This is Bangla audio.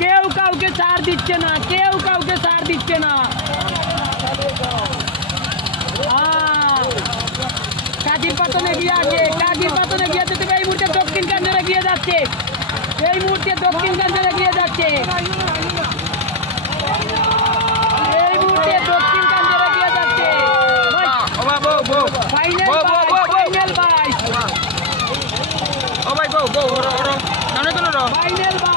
কেউ কাউকে ছাড় দিচ্ছে না, কেউ কাউকে ছাড় দিচ্ছে না। কাজীর পাতনে গিয়ে আছে, কাজীর পাতনে গিয়ে আছে। এই মুহূর্তে দক্ষিণ কান্দারে গিয়ে যাচ্ছে, এই মুহূর্তে দক্ষিণ কান্দারে গিয়ে যাচ্ছে, এই মুহূর্তে দক্ষিণ কান্দারে গিয়ে যাচ্ছে। ফাইনাল ফাইনাল ভাই, ও ভাই গো গো ওরো ওরো নানে তো না ফাইনাল ভাই।